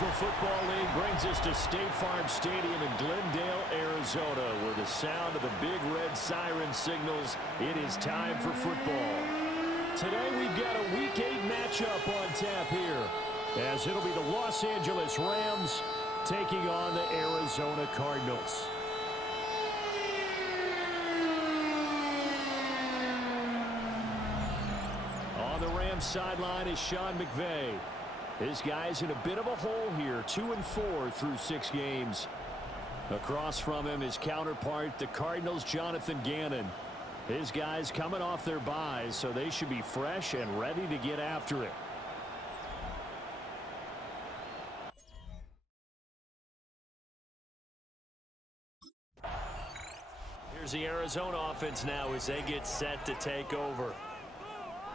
National Football League brings us to State Farm Stadium in Glendale, Arizona, where the sound of the big red siren signals it is time for football. Today we've got a Week 8 matchup on tap here, as it'll be the Los Angeles Rams taking on the Arizona Cardinals. On the Rams sideline is Sean McVay. This guy's in a bit of a hole here, 2-4 through 6 games. Across from him, his counterpart, the Cardinals' Jonathan Gannon. His guys coming off their byes, so they should be fresh and ready to get after it. Here's the Arizona offense now as they get set to take over.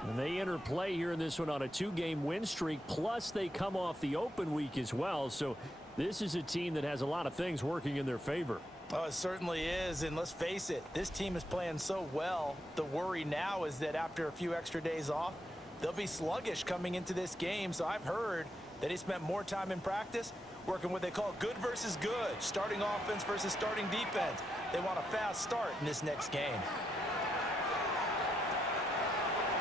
And they enter play here in this one on a 2-game win streak, plus they come off the open week as well. So this is a team that has a lot of things working in their favor. Oh, it certainly is, and let's face it, this team is playing so well. The worry now is that after a few extra days off, they'll be sluggish coming into this game. So I've heard that he spent more time in practice working what they call good versus good, starting offense versus starting defense. They want a fast start in this next game.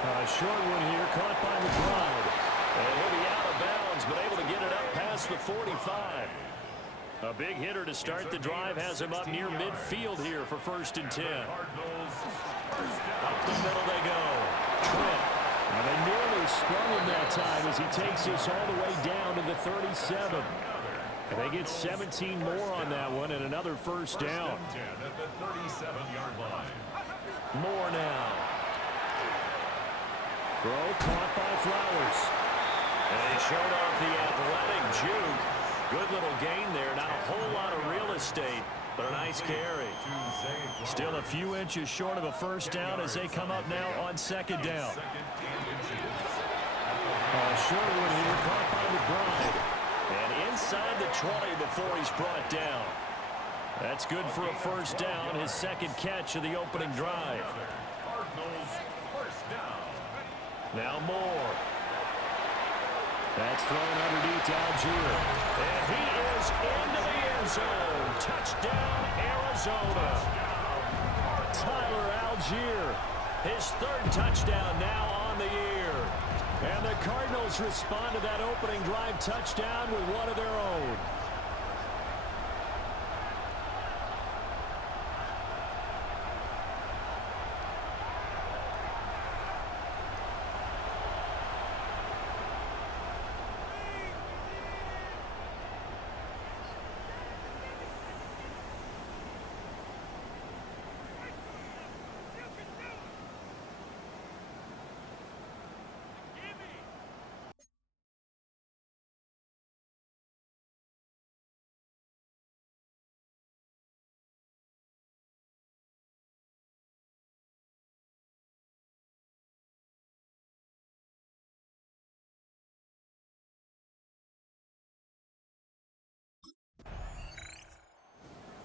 A short one here, caught by McBride. And he'll be out of bounds, but able to get it up past the 45. A big hitter to start the drive has him up near midfield here for 1st and 10. Up the middle they go. Trent. And they nearly sprung him that time as he takes this all the way down to the 37. And they get 17 more on that one and another 1st down. More now. Throw caught by Flowers. And he showed off the athletic juke. Good little gain there. Not a whole lot of real estate, but a nice carry. Still a few inches short of a 1st down as they come up now on 2nd down. Short one here, caught by McBride. And inside the 20 before he's brought down. That's good for a 1st down, his 2nd catch of the opening drive. Now Moore. That's thrown underneath to Algier. And he is into the end zone. Touchdown, Arizona. Tyler Algier, his 3rd touchdown now on the year. And the Cardinals respond to that opening drive touchdown with one of their own.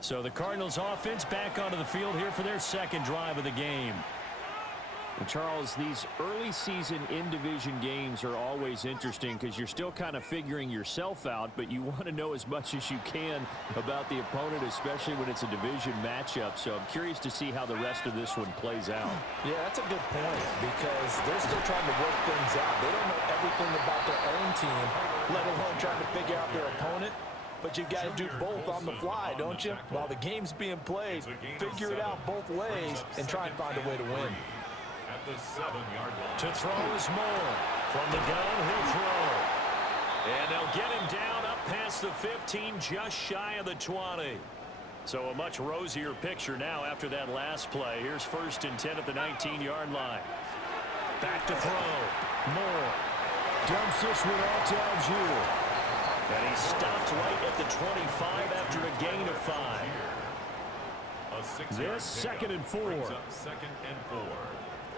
So the Cardinals offense back onto the field here for their 2nd drive of the game. And Charles, these early season in-division games are always interesting because you're still kind of figuring yourself out, but you want to know as much as you can about the opponent, especially when it's a division matchup. So I'm curious to see how the rest of this one plays out. Yeah, that's a good point because they're still trying to work things out. They don't know everything about their own team, let alone trying to figure out their opponent. But you got to do both on the fly, don't you? While the game's being played, figure it out both ways and try and find a way to win. At the 7-yard line. To throw is Moore. From the gun, he'll throw. And they'll get him down up past the 15, just shy of the 20. So a much rosier picture now after that last play. Here's 1st and 10 at the 19-yard line. Back to throw. Moore dumps this one off to Algier. And he stopped right at the 25 after a gain of 5. This 2nd and 4. 2nd and 4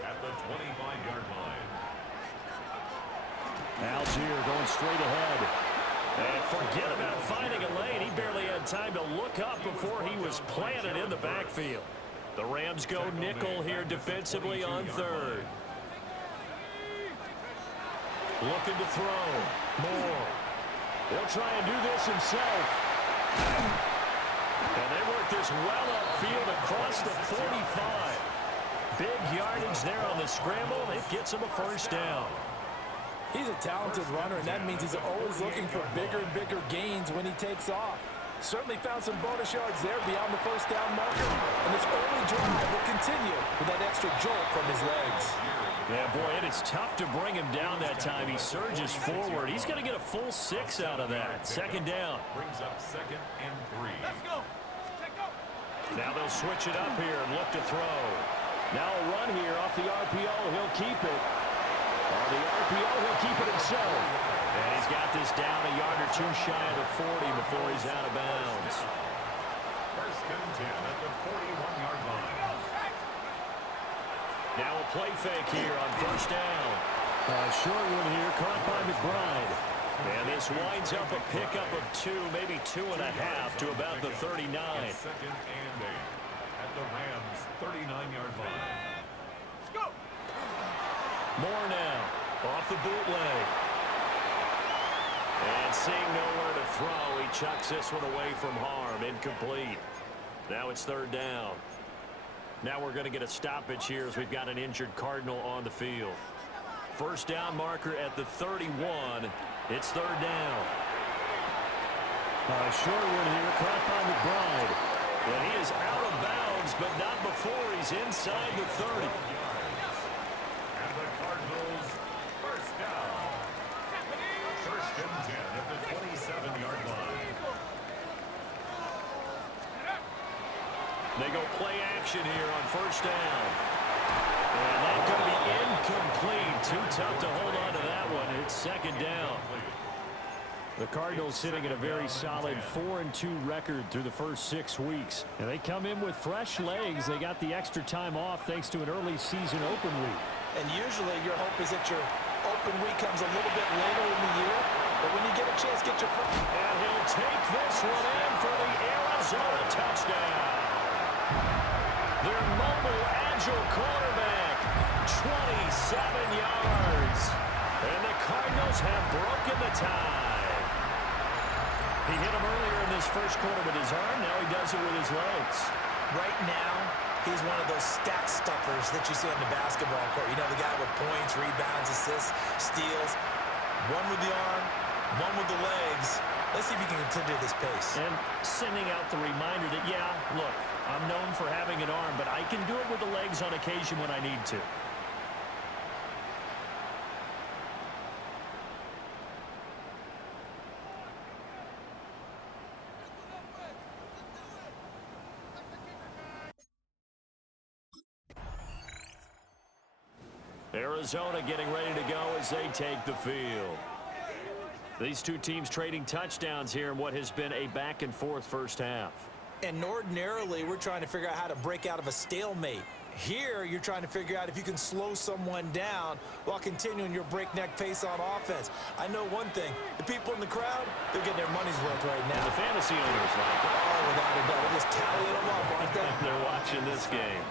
at the 25-yard line. Algier going straight ahead. And forget about finding a lane. He barely had time to look up before he was planted in the backfield. The Rams go nickel here defensively on 3rd. Looking to throw. Moore. He'll try and do this himself. And they work this well upfield across the 45. Big yardage there on the scramble. It gets him a first down. He's a talented runner, and that means he's always looking for bigger and bigger gains when he takes off. Certainly found some bonus yards there beyond the first down marker, and this early drive will continue with that extra jolt from his legs. Yeah, boy, it is tough to bring him down that time. He surges forward. He's going to get a full 6 out of that. Second down. Brings up 2nd and 3. Let's go. Now they'll switch it up here and look to throw. Now a run here off the RPO. He'll keep it. On the RPO, he'll keep it himself. And he's got this down a yard or two shy of the 40 before he's out of bounds. 1st and 10 at the 41-yard line. Now a play fake here on first down. A short one here caught by McBride. And this winds up a pickup of 2, maybe 2.5 to about the 39. 2nd and 8 at the Rams' 39-yard line. Let's go. More now off the bootleg. And seeing nowhere to throw, he chucks this one away from harm. Incomplete. Now it's 3rd down. Now we're going to get a stoppage here as we've got an injured Cardinal on the field. First down marker at the 31. It's 3rd down. A short one here caught by McBride. And he is out of bounds, but not before he's inside the 30. And the Cardinals, first down. 1st and 10 at the 27-yard line. They go play action here on first down. And that's going to be incomplete. Too tough to hold on to that one. It's 2nd down. The Cardinals sitting at a very solid 4-2 record through the first 6 weeks. And they come in with fresh legs. They got the extra time off thanks to an early season open week. And usually your hope is that your open week comes a little bit later in the year. But when you get a chance, get your first. And he'll take this one in for the Arizona touchdown. Their mobile, agile quarterback, 27 yards. And the Cardinals have broken the tie. He hit him earlier in this first quarter with his arm. Now he does it with his legs. Right now, he's one of those stat stuffers that you see on the basketball court. You know, the guy with points, rebounds, assists, steals. One with the arm, one with the legs. Let's see if he can continue this pace. And sending out the reminder that, yeah, look, I'm known for having an arm, but I can do it with the legs on occasion when I need to. Arizona getting ready to go as they take the field. These two teams trading touchdowns here in what has been a back-and-forth first half. And ordinarily, we're trying to figure out how to break out of a stalemate. Here, you're trying to figure out if you can slow someone down while continuing your breakneck pace on offense. I know one thing. The people in the crowd, they're getting their money's worth right now. And the fantasy owners like it. Oh, without a doubt. They're just tallying them up, aren't they? They're watching this game.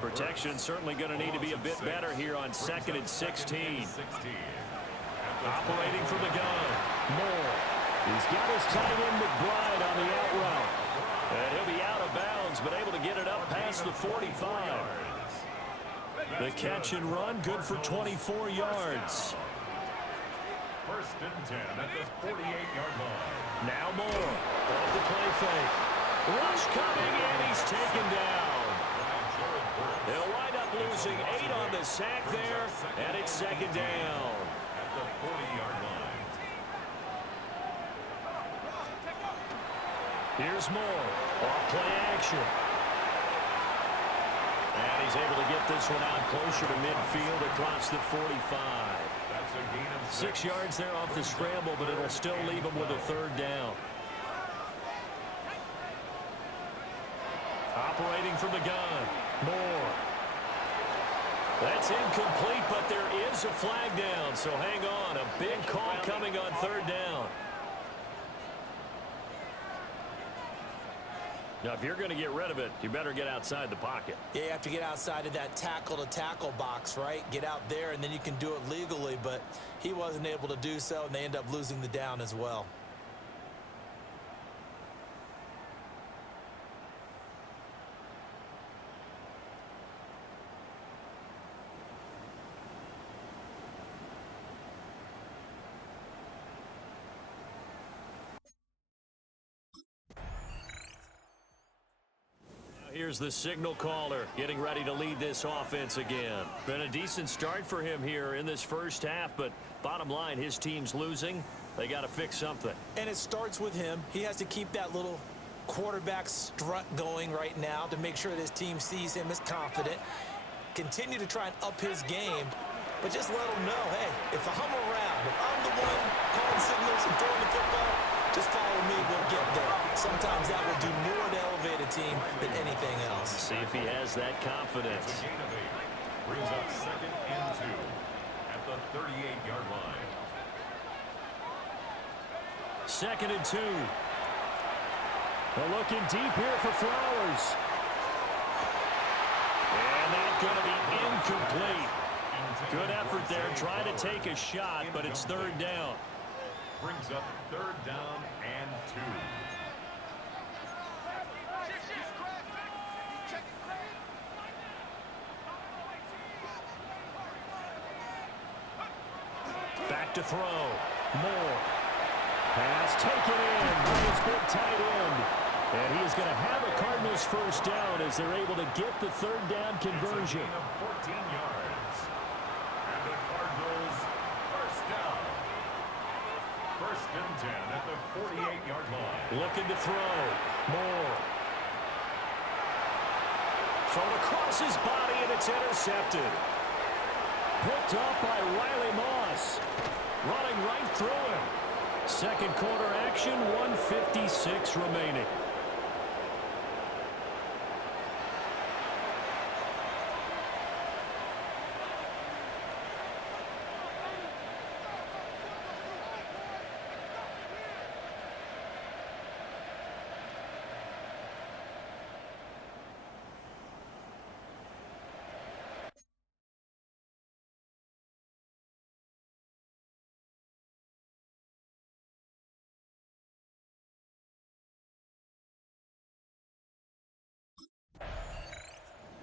Protection certainly going to need to be a bit better here on 2nd and 16. Operating from the gun. Moore. He's got his tight end McBride on the out route. And he'll be out of bounds, but able to get it up past the 45. The catch and run, good for 24 yards. 1st and 10 at the 48-yard line. Now Moore. Off the play fake. Rush coming, and he's taken down. They'll wind up losing 8 on the sack there, and it's 2nd down. At the 40-yard line. Here's Moore. Off play action. And he's able to get this one out closer to midfield across the 45. That's a gain of 6 yards there off the scramble, but it'll still leave him with a 3rd down. Operating from the gun. Moore. That's incomplete, but there is a flag down, so hang on. A big call coming on 3rd down. Now, if you're going to get rid of it, you better get outside the pocket. Yeah, you have to get outside of that tackle-to-tackle box, right? Get out there, and then you can do it legally, but he wasn't able to do so, and they end up losing the down as well. Here's the signal caller getting ready to lead this offense again. Been a decent start for him here in this first half, but bottom line, his team's losing. They got to fix something. And it starts with him. He has to keep that little quarterback strut going right now to make sure that his team sees him as confident. Continue to try and up his game, but just let him know, hey, if I'm around, if I'm the one calling signals and throwing the football, just follow me, we'll get there. Sometimes that will do more to elevate a team than anything else. See if he has that confidence. It's a gain of 8. Brings up 2nd and 2 at the 38-yard line. 2nd and 2. They're looking deep here for Flowers. And that's going to be incomplete. Good effort there, trying to take a shot, but it's 3rd down. Brings up 3rd down and 2. Back to throw. Moore. Pass taken in by his big tight end. And he is going to have a Cardinals first down as they're able to get the 3rd down conversion. It's a gain of 14 yards. And the Cardinals first down. 1st and 10 at the 48-yard line. Looking to throw. Moore. Thrown across his body, and it's intercepted. Picked up by Riley Moss. Running right through him. 2nd quarter action, 1:56 remaining.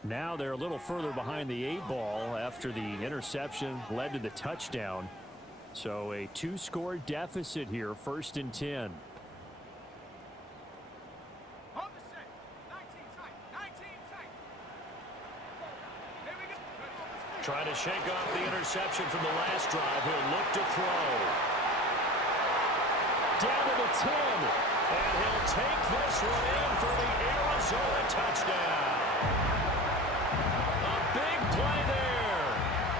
Now they're a little further behind the 8 ball after the interception led to the touchdown. So a 2-score deficit here, 1st and 10. Trying to shake off the interception from the last drive. He'll look to throw. Down to the 10. And he'll take this one in for the Arizona touchdown. Big play there.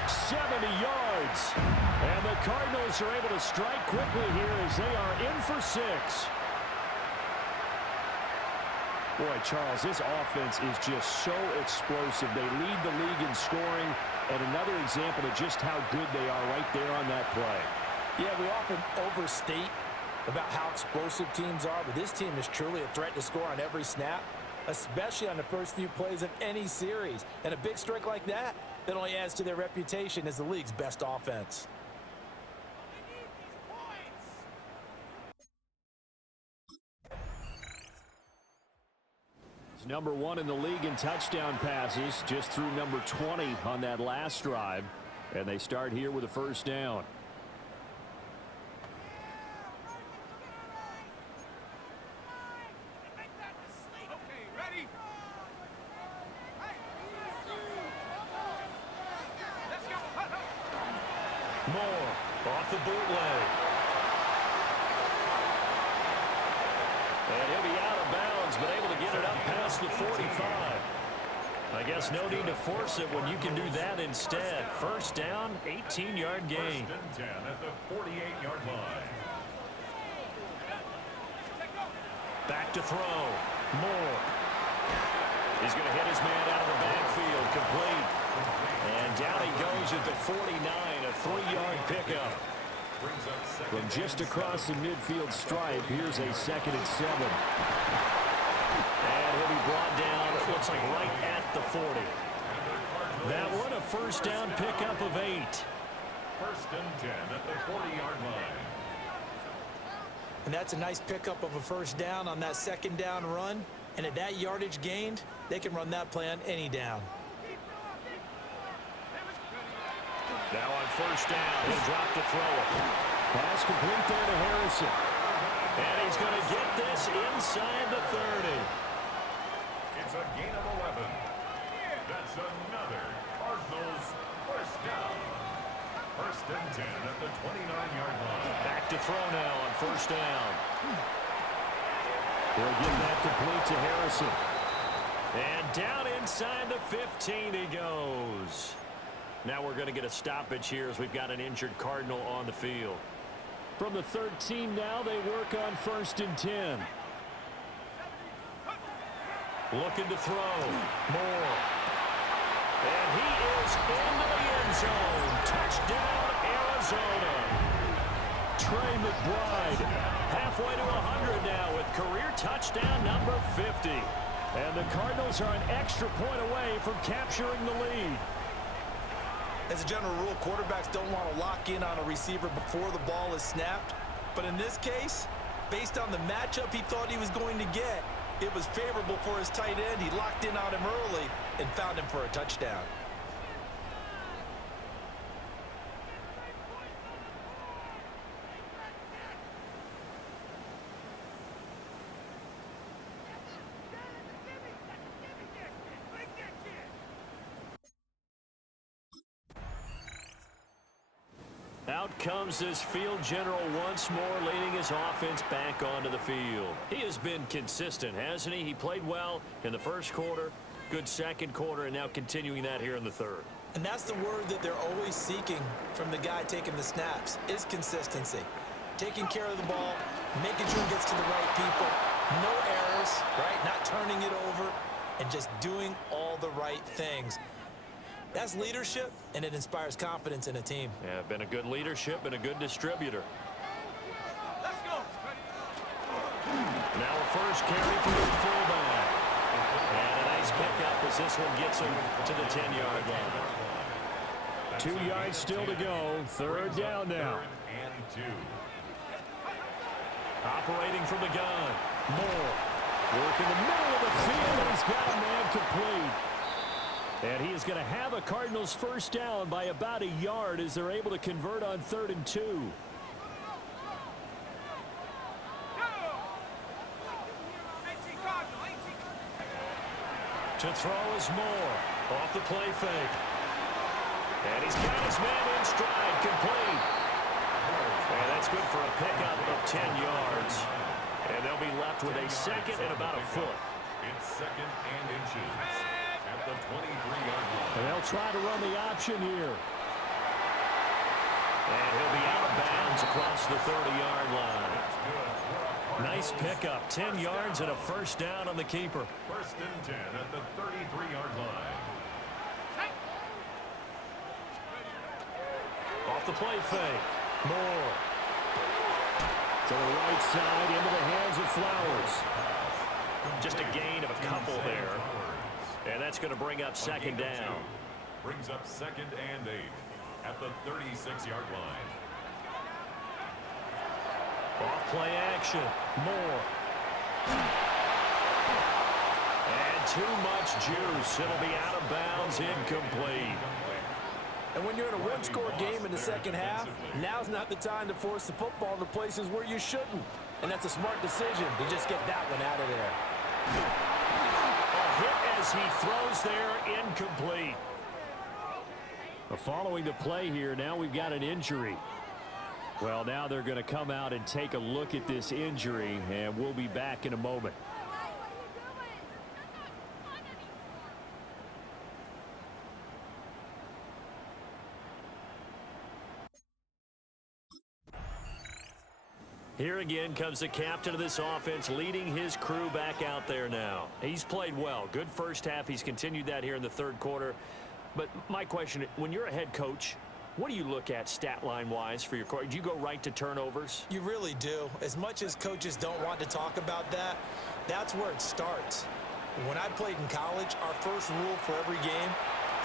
70 yards. And the Cardinals are able to strike quickly here as they are in for 6. Boy, Charles, this offense is just so explosive. They lead the league in scoring, and another example of just how good they are right there on that play. Yeah, we often overstate about how explosive teams are, but this team is truly a threat to score on every snap, especially on the first few plays of any series. And a big strike like that only adds to their reputation as the league's best offense. He's number 1 in the league in touchdown passes, just threw number 20 on that last drive. And they start here with a first down. Moore off the bootleg. And he'll be out of bounds, but able to get it up past the 45. I guess no need to force it when you can do that instead. First down, 18-yard gain. 1st and 10 at the 48-yard line. Back to throw. Moore. He's going to hit his man out of the backfield. Complete. And down he goes at the 49, a 3-yard pickup. From just across the midfield stripe, here's a 2nd and 7. And he'll be brought down, it looks like right at the 40. That one a first down pickup of 8. First and 10 at the 40-yard line. And that's a nice pickup of a first down on that second down run. And at that yardage gained, they can run that play on any down. Now on first down, he'll drop to throw it. Pass complete there to Harrison. And he's going to get this inside the 30. It's a gain of 11. That's another Cardinals first down. First and 10 at the 29-yard line. Back to throw now on first down. He'll get that complete to Harrison. And down inside the 15 he goes. Now we're going to get a stoppage here as we've got an injured Cardinal on the field. From the 13 now, they work on first and 10. Looking to throw. Moore. And he is into the end zone. Touchdown, Arizona. Trey McBride halfway to 100 now with career touchdown number 50. And the Cardinals are an extra point away from capturing the lead. As a general rule, quarterbacks don't want to lock in on a receiver before the ball is snapped. But in this case, based on the matchup he thought he was going to get, it was favorable for his tight end. He locked in on him early and found him for a touchdown. Out comes this field general once more, leading his offense back onto the field. He has been consistent, hasn't he? He played well in the first quarter, good second quarter, and now continuing that here in the third. And that's the word that they're always seeking from the guy taking the snaps, is consistency. Taking care of the ball, making sure it gets to the right people, no errors, right? Not turning it over, and just doing all the right things. That's leadership, and it inspires confidence in a team. Yeah, been a good leadership and a good distributor. Let's go. Now a first carry for the fullback. And a nice pickup as this one gets him to the 10-yard line. 2 yards still to go. Third down now. And 2. Operating from the gun. Moore. Work in the middle of the field, and he's got a man complete. And he is going to have a Cardinals first down by about a yard as they're able to convert on 3rd and 2. To throw is Moore. Off the play fake. And he's got his man in stride, complete. And that's good for a pickup of 10 yards. And they'll be left with a second and about a foot. It's second and inches at the 23-yard line. And they'll try to run the option here. And he'll be out of bounds across the 30-yard line. Nice pickup, 10 yards and a first down on the keeper. First and 10 at the 33-yard line. Off the play fake. Moore. To the right side, into the hands of Flowers. Just a gain of a couple there. And that's going to bring up second down. Brings up second and 8 at the 36-yard line. Off play action. Moore. And too much juice. It'll be out of bounds, incomplete. And when you're in a one-score game in the second half, now's not the time to force the football to places where you shouldn't. And that's a smart decision to just get that one out of there. A hit as he throws there, incomplete. Following the play here, now we've got an injury. Well, now they're going to come out and take a look at this injury, and we'll be back in a moment. Here again comes the captain of this offense, leading his crew back out there now. He's played well. Good first half. He's continued that here in the third quarter. But my question, when you're a head coach, What do you look at stat line-wise for your quarterback? Do you go right to turnovers? You really do. As much as coaches don't want to talk about that, that's where it starts. When I played in college, our first rule for every game,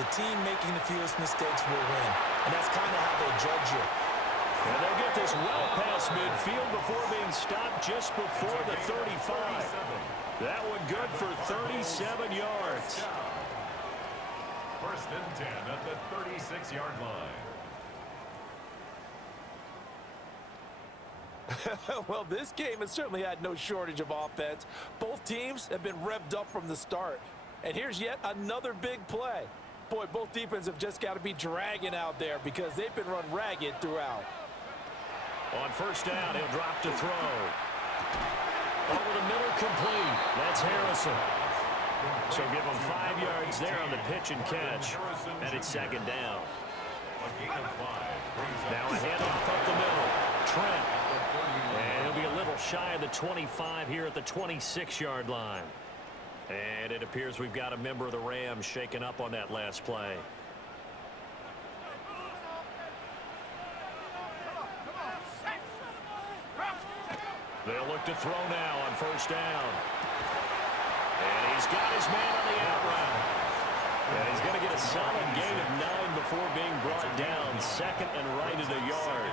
the team making the fewest mistakes will win. And that's kind of how they judge you. And they'll get this well past midfield before being stopped just before the 35. That one good for 37 yards. First and 10 at the 36-yard line. Well, this game has certainly had no shortage of offense. Both teams have been revved up from the start. And here's yet another big play. Boy, both defenses have just got to be dragging out there because they've been run ragged throughout. On first down, he'll drop to throw. Over the middle, complete. That's Harrison. So give him 5 yards there on the pitch and catch. And it's second down. Now a handoff up the middle. Trent. And he'll be a little shy of the 25 here at the 26-yard line. And it appears we've got a member of the Rams shaken up on that last play. They'll look to throw now on first down. And he's got his man on the out route. And he's going to get a solid gain of 9 before being brought down. Second and right at a yard.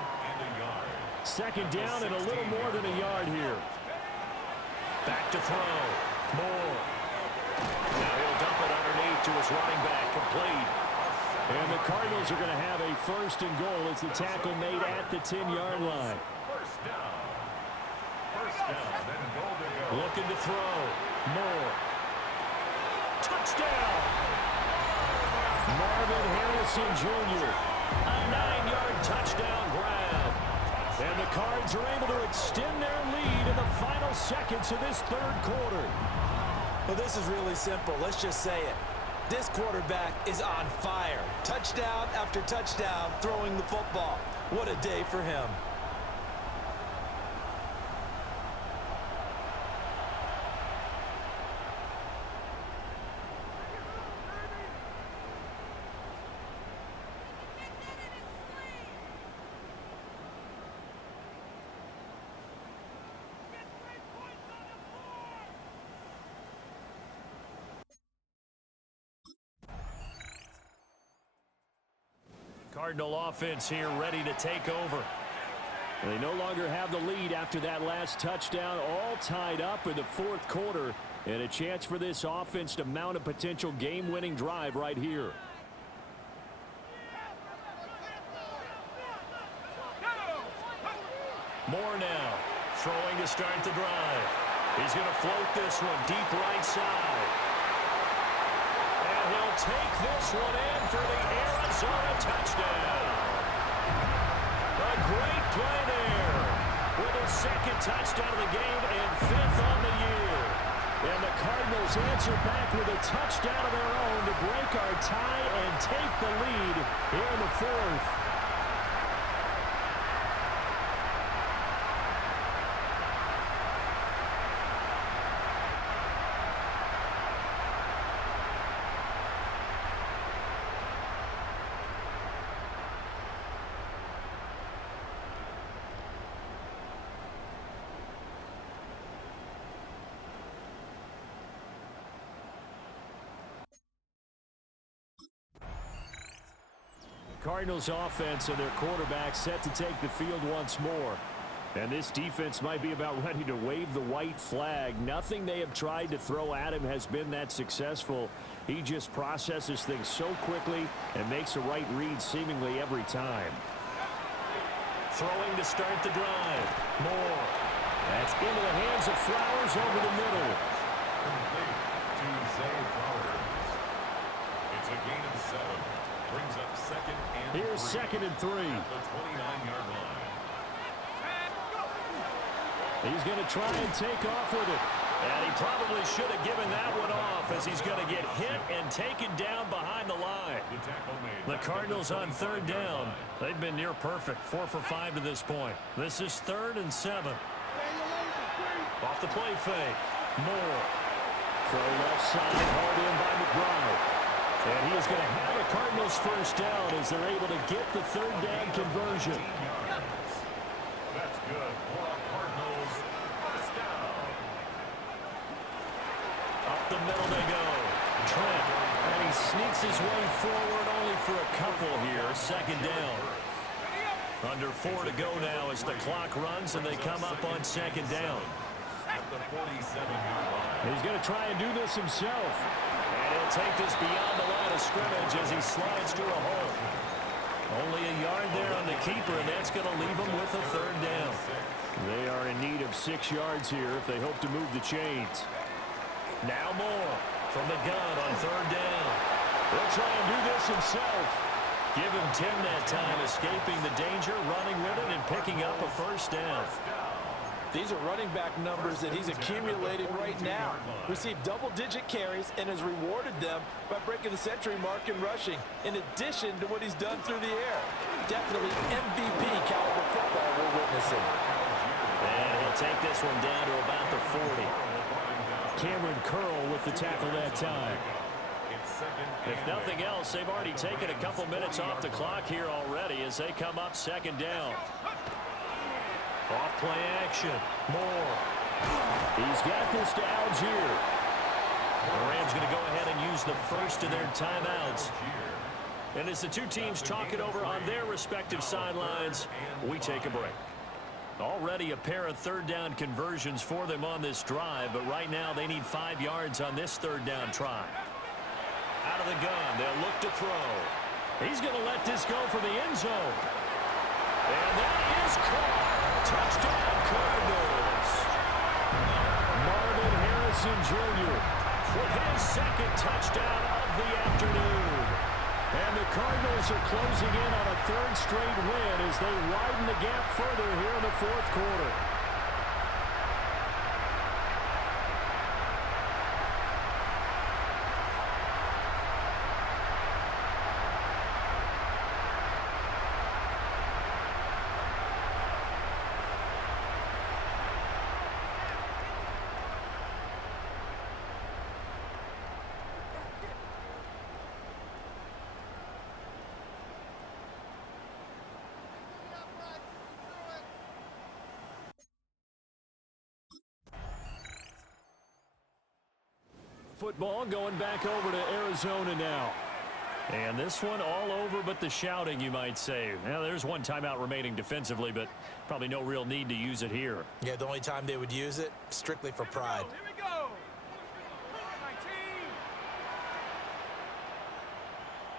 Second down and a little more than a yard here. Back to throw. Moore. Now he'll dump it underneath to his running back. Complete. And the Cardinals are going to have a first and goal as the tackle made at the 10-yard line. First down. First down and goal to go. Looking to throw. Moore. Touchdown. Marvin Harrison Jr. A 9-yard touchdown grab. And the Cards are able to extend their lead in the final seconds of this third quarter. Well, this is really simple. Let's just say it. This quarterback is on fire. Touchdown after touchdown throwing the football. What a day for him. Cardinal offense here ready to take over. They no longer have the lead after that last touchdown, all tied up in the fourth quarter, and a chance for this offense to mount a potential game-winning drive right here. Moore now, throwing to start the drive. He's going to float this one deep right side. And he'll take this one in for the Arizona touchdown. A great play there with his second touchdown of the game and 5th on the year. And the Cardinals answer back with a touchdown of their own to break our tie and take the lead here in the fourth. Cardinals offense and their quarterback set to take the field once more. And this defense might be about ready to wave the white flag. Nothing they have tried to throw at him has been that successful. He just processes things so quickly and makes a right read seemingly every time. Throwing to start the drive. Moore. That's into the hands of Flowers over the middle. Complete to Zay Flowers. It's a gain of 7. Brings up second and 3. Here's second and 3. At the 29-yard line. He's going to try and take off with it. And he probably should have given that one off as he's going to get hit and taken down behind the line. The Cardinals on third down. They've been near perfect. 4 for 5 to this point. This is 3rd and 7. Off the play fake. Moore. Throw left side. Hauled in by McBride. And he is going to have a Cardinals first down as they're able to get the third down conversion. That's good for a Cardinals first down. Up the middle they go. Trent, and he sneaks his way forward only for a couple here. Second down. Under 4 to go now as the clock runs and they come up on second down. At the 47-yard line. He's going to try and do this himself. And he'll take this beyond the line of scrimmage as he slides to a hole. Only a yard there on the keeper, and that's going to leave him with a third down. They are in need of 6 yards here if they hope to move the chains. Now Moore from the gun on third down. He'll try and do this himself. Give him 10 that time, escaping the danger, running with it, and picking up a first down. These are running back numbers that he's accumulating right now. Received double-digit carries and has rewarded them by breaking the century mark in rushing, in addition to what he's done through the air. Definitely MVP caliber football we're witnessing. And he'll take this one down to about the 40. Cameron Curl with the tackle that time. If nothing else, they've already taken a couple minutes off the clock here already as they come up second down. Off play action. Moore. He's got this to Algier. The Rams going to go ahead and use the first of their timeouts. And as the two teams talk it over on their respective sidelines, we take a break. Already a pair of third down conversions for them on this drive, but right now they need 5 yards on this third down try. Out of the gun, they'll look to throw. He's going to let this go for the end zone. And that is caught. Touchdown, Cardinals. Marvin Harrison Jr. with his second touchdown of the afternoon. And the Cardinals are closing in on a third straight win as they widen the gap further here in the fourth quarter. Football going back over to Arizona now. And this one all over but the shouting, you might say. Now, there's one timeout remaining defensively, but probably no real need to use it here. Yeah, the only time they would use it, strictly for pride. Here we go.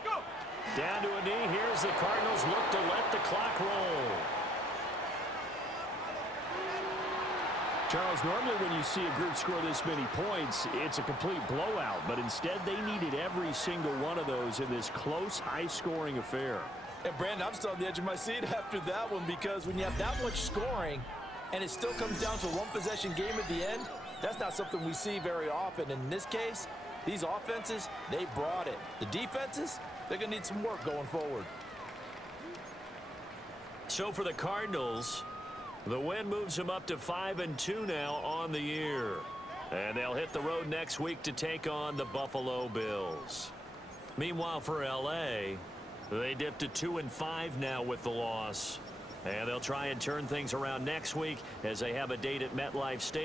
19. Go. Down to a knee. Here's the Cardinals look to let the clock roll. Charles, normally when you see a group score this many points, it's a complete blowout. But instead, they needed every single one of those in this close, high-scoring affair. And, Brandon, I'm still on the edge of my seat after that one because when you have that much scoring and it still comes down to a one-possession game at the end, that's not something we see very often. In this case, these offenses, they brought it. The defenses, they're going to need some work going forward. So for the Cardinals, the win moves them up to 5-2 now on the year. And they'll hit the road next week to take on the Buffalo Bills. Meanwhile, for L.A., they dipped to 2-5 now with the loss. And they'll try and turn things around next week as they have a date at MetLife Stadium.